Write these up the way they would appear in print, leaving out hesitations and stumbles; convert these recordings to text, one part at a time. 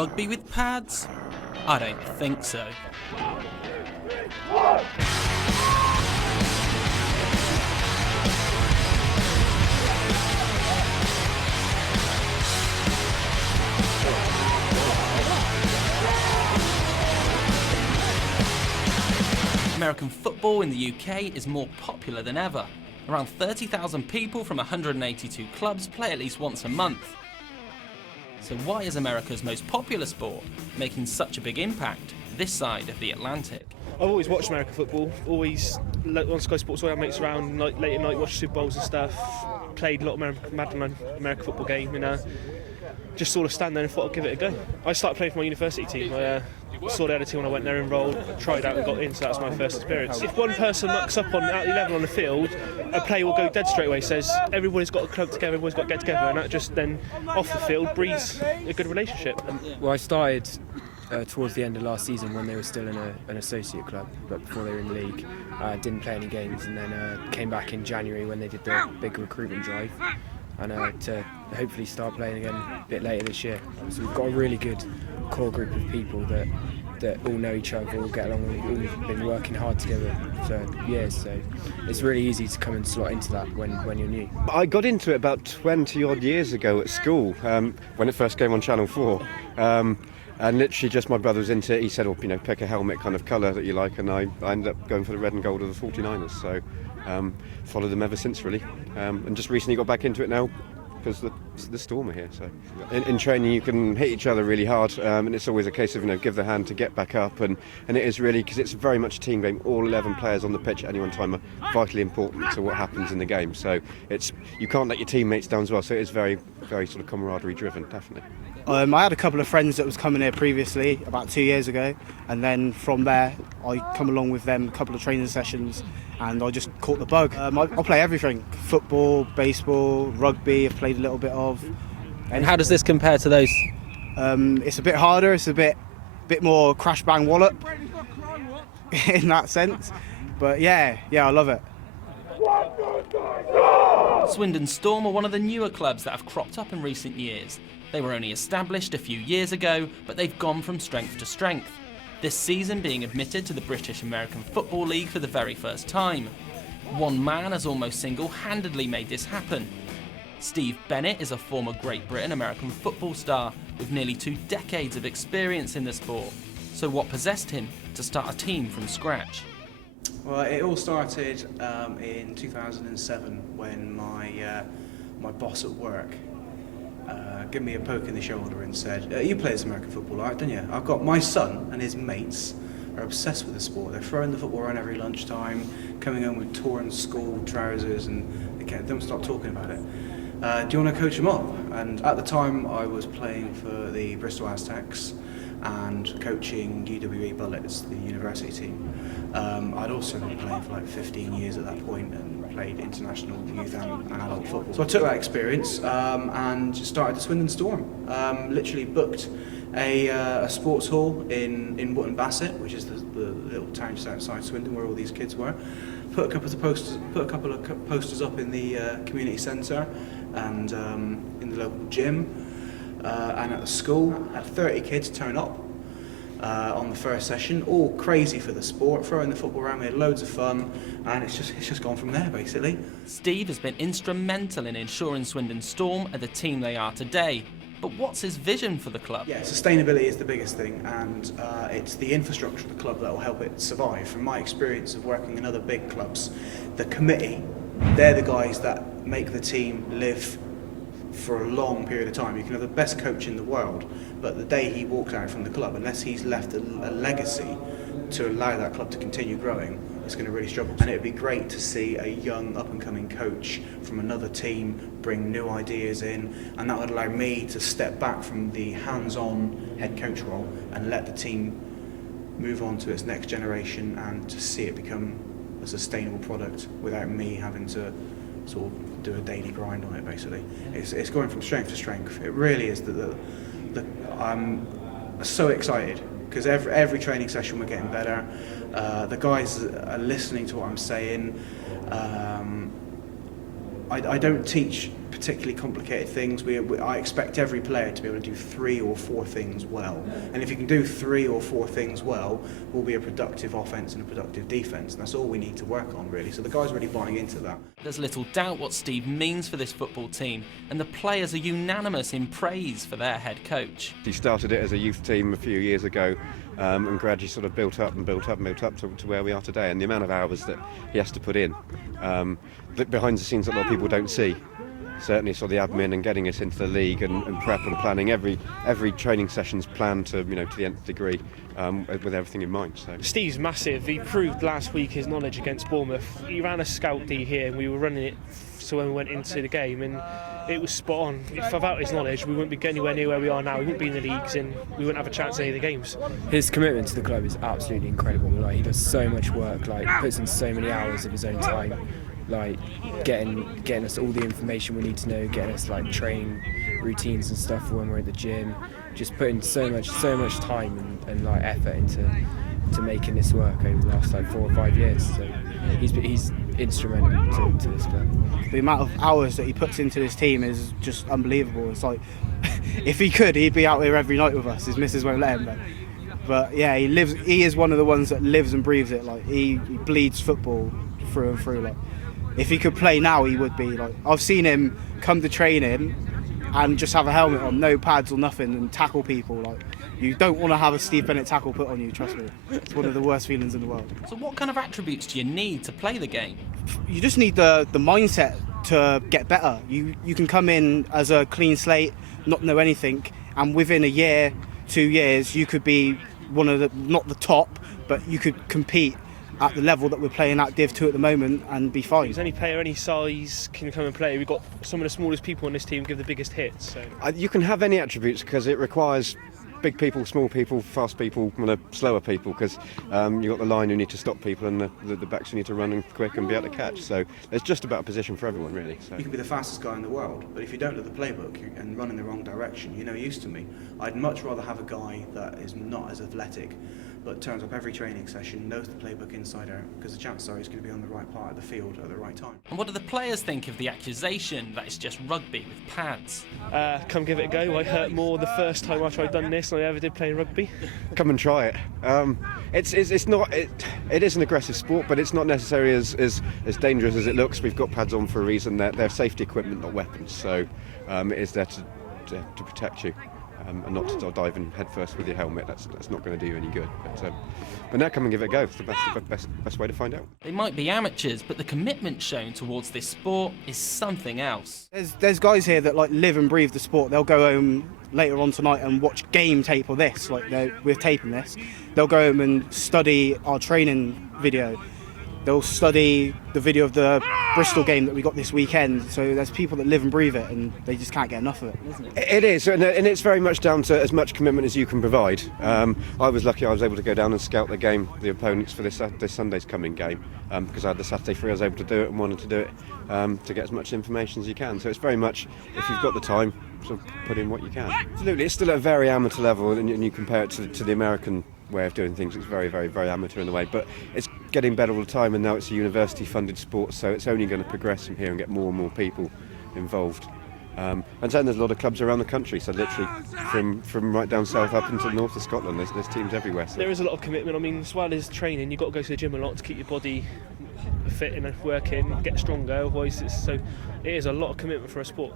Rugby with pads? I don't think so. American football in the UK is more popular than ever. Around 30,000 people from 182 clubs play at least once a month. So why is America's most popular sport making such a big impact this side of the Atlantic? I've always watched American football, always on Sky Sports, I have mates around late at night, watch Super Bowls and stuff, played a lot of American football game, and just sort of stand there and thought I'd give it a go. I started playing for my university team. I saw they had a team when I went there, enrolled, tried out and got in, so that was my first experience. If one person mucks up out 11 on the field, a player will go dead straight away, says everybody's got to club together, everybody's got to get together, and that just then off the field breeds a good relationship. Well, I started towards the end of last season when they were still in an associate club, but before they were in the league. Didn't play any games, and then came back in January when they did the big recruitment drive, and to hopefully start playing again a bit later this year. So we've got a really good core group of people that all know each other, all get along, all been working hard together for years, so it's really easy to come and slot into that when you're new. I got into it about 20 odd years ago at school, when it first came on Channel 4. And literally just my brother was into it. He said, pick a helmet kind of colour that you like, and I ended up going for the red and gold of the 49ers, so followed them ever since really, and just recently got back into it now because the Storm are here. So in training you can hit each other really hard, and it's always a case of give the hand to get back up, and it is really, because it's very much a team game. All 11 players on the pitch at any one time are vitally important to what happens in the game, so you can't let your teammates down as well, so it is very, very sort of camaraderie driven, definitely. I had a couple of friends that was coming here previously about 2 years ago, and then from there I come along with them a couple of training sessions, and I just caught the bug. I play everything: football, baseball, rugby. I've played a little bit of. And how does this compare to those? It's a bit harder. It's a bit more crash bang wallop in that sense. But yeah, I love it. Swindon Storm are one of the newer clubs that have cropped up in recent years. They were only established a few years ago, but they've gone from strength to strength, this season being admitted to the British American Football League for the very first time. One man has almost single-handedly made this happen. Steve Bennett is a former Great Britain American football star with nearly 2 decades of experience in the sport. So what possessed him to start a team from scratch? Well, it all started in 2007 when my boss at work gave me a poke in the shoulder and said, you play this American football, right, don't you? I've got my son and his mates are obsessed with the sport. They're throwing the football around every lunchtime, coming home with torn school trousers, and they don't stop talking about it. Do you want to coach them up? And at the time I was playing for the Bristol Aztecs and coaching UWE Bullets, the university team. I'd also been playing for like 15 years at that point and played international youth and adult football. So I took that experience and started the Swindon Storm. Literally booked a sports hall in Wootton Bassett, which is the little town just outside Swindon where all these kids were. Put a couple of posters up in the community centre and in the local gym and at the school. Had 30 kids turn up on the first session, all crazy for the sport, throwing the football around. We had loads of fun, and it's just gone from there basically. Steve has been instrumental in ensuring Swindon Storm are the team they are today. But what's his vision for the club? Yeah, sustainability is the biggest thing, and it's the infrastructure of the club that will help it survive. From my experience of working in other big clubs, the committee, they're the guys that make the team live for a long period of time. You can have the best coach in the world, but the day he walks out from the club, unless he's left a legacy to allow that club to continue growing, it's going to really struggle. And it would be great to see a young up-and-coming coach from another team bring new ideas in, and that would allow me to step back from the hands-on head coach role and let the team move on to its next generation and to see it become a sustainable product without me having to sort of do a daily grind on it basically. It's going from strength to strength. It really is. I'm so excited because every training session we're getting better. The guys are listening to what I'm saying. I don't teach particularly complicated things. I expect every player to be able to do 3 or 4 things well. And if you can do 3 or 4 things well, we'll be a productive offence and a productive defence. And that's all we need to work on, really. So the guys are really buying into that. There's little doubt what Steve means for this football team, and the players are unanimous in praise for their head coach. He started it as a youth team a few years ago, and gradually sort of built up to where we are today. And the amount of hours that he has to put in, that behind the scenes that a lot of people don't see. Certainly sort of the admin and getting us into the league and prep and planning every training session's planned to to the nth degree, with everything in mind. So Steve's massive. He proved last week his knowledge against Bournemouth. He ran a scout D here and we were running it so when we went into the game, and it was spot on. If without his knowledge we wouldn't be anywhere near where we are now. We wouldn't be in the leagues and we wouldn't have a chance at any of the games. His commitment to the club is absolutely incredible. Like, he does so much work, like puts in so many hours of his own time, like getting us all the information we need to know, getting us like training routines and stuff for when we're at the gym, just putting so much time and like effort into making this work over the last like 4 or 5 years. So he's instrumental to this club. The amount of hours that he puts into this team is just unbelievable. It's like, if he could, he'd be out here every night with us. His missus won't let him. But yeah, he is one of the ones that lives and breathes it. Like he bleeds football through and through. Like, if he could play now, he would be. Like, I've seen him come to training and just have a helmet on, no pads or nothing, and tackle people. Like, you don't want to have a Steve Bennett tackle put on you, trust me. It's one of the worst feelings in the world. So what kind of attributes do you need to play the game? You just need the mindset to get better. You can come in as a clean slate, not know anything, and within a year, 2 years, you could be one of the, not the top, but you could compete at the level that we're playing at Div 2 at the moment and be fine. Any player, any size can come and play. We've got some of the smallest people on this team give the biggest hits. So. you can have any attributes because it requires big people, small people, fast people, slower people, because you've got the line who need to stop people and the backs who need to run and quick and be able to catch. So there's just about a position for everyone, really. So. You can be the fastest guy in the world, but if you don't know the playbook and run in the wrong direction, you're no use to me. I'd much rather have a guy that is not as athletic, but turns up every training session, knows the playbook inside out, because the chances are he's going to be on the right part of the field at the right time. And what do the players think of the accusation that it's just rugby with pads? Come give it a go. I hurt more the first time after I'd done this than I ever did playing rugby. Come and try it. It is an aggressive sport, but it's not necessarily as dangerous as it looks. We've got pads on for a reason. They're safety equipment, not weapons. So it is there to protect you. And not to dive in head first with your helmet. That's not going to do you any good. But now come and give it a go. It's the best way to find out. They might be amateurs, but the commitment shown towards this sport is something else. There's guys here that like live and breathe the sport. They'll go home later on tonight and watch game tape of this. Like we're taping this. They'll go home and study our training video. They'll study the video of the Bristol game that we got this weekend. So there's people that live and breathe it, and they just can't get enough of it, isn't it? It is, and it's very much down to as much commitment as you can provide. I was lucky I was able to go down and scout the opponents for this Sunday's coming game, because I had the Saturday free. I was able to do it and wanted to do it to get as much information as you can. So it's very much, if you've got the time, sort of put in what you can. Absolutely, it's still at a very amateur level, and you compare it to the American way of doing things. It's very, very, very amateur in a way, but it's getting better all the time, and now it's a university-funded sport, so it's only going to progress from here and get more and more people involved. And then there's a lot of clubs around the country, so literally from right down south up into the north of Scotland, there's teams everywhere. So. There is a lot of commitment. I mean, as well as training, you've got to go to the gym a lot to keep your body fit and working, get stronger. Otherwise, it is a lot of commitment for a sport.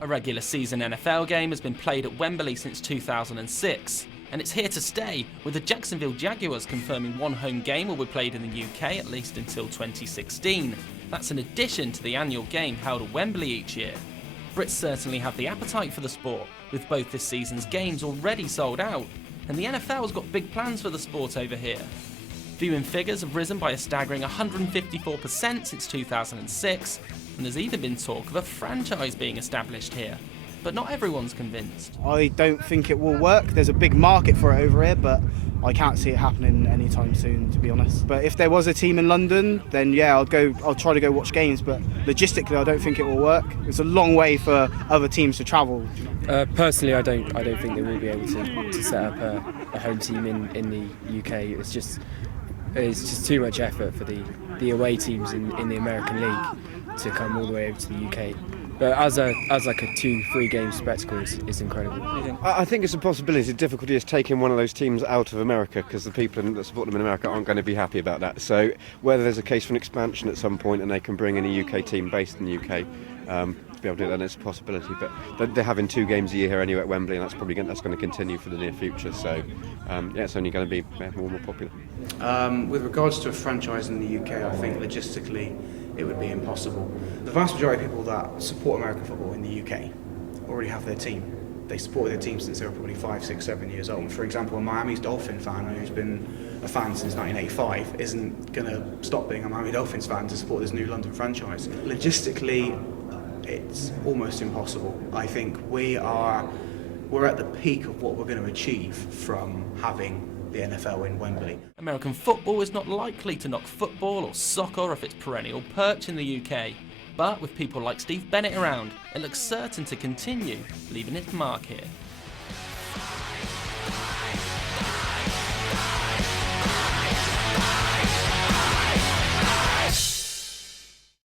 A regular season NFL game has been played at Wembley since 2006. And it's here to stay, with the Jacksonville Jaguars confirming one home game will be played in the UK at least until 2016. That's in addition to the annual game held at Wembley each year. Brits certainly have the appetite for the sport, with both this season's games already sold out, and the NFL's got big plans for the sport over here. Viewing figures have risen by a staggering 154% since 2006, and there's even been talk of a franchise being established here. But not everyone's convinced. I don't think it will work. There's a big market for it over here, but I can't see it happening anytime soon, to be honest. But if there was a team in London, then yeah, I'll try to go watch games, but logistically I don't think it will work. It's a long way for other teams to travel. Personally, I don't think they will be able to set up a home team in the UK. It's just too much effort for the away teams in the American League. to come all the way over to the UK. But as like a 2-3 game spectacle, it's incredible. I think it's a possibility. The difficulty is taking one of those teams out of America, because the people that support them in America aren't going to be happy about that. So whether there's a case for an expansion at some point and they can bring in a UK team based in the UK to be able to do that, then it's a possibility. But they're having 2 games a year here anyway at Wembley, and that's probably going to continue for the near future. So it's only going to be more and more popular. With regards to a franchise in the UK, I think logistically it would be impossible. The vast majority of people that support American football in the UK already have their team. They supported their team since they were probably 5, 6, 7 years old. For example, a Miami's Dolphin fan who's been a fan since 1985 isn't going to stop being a Miami Dolphins fan to support this new London franchise. Logistically, it's almost impossible. I think we're at the peak of what we're going to achieve from having the NFL in Wembley. American football is not likely to knock football or soccer off its perennial perch in the UK. But with people like Steve Bennett around, it looks certain to continue leaving its mark here.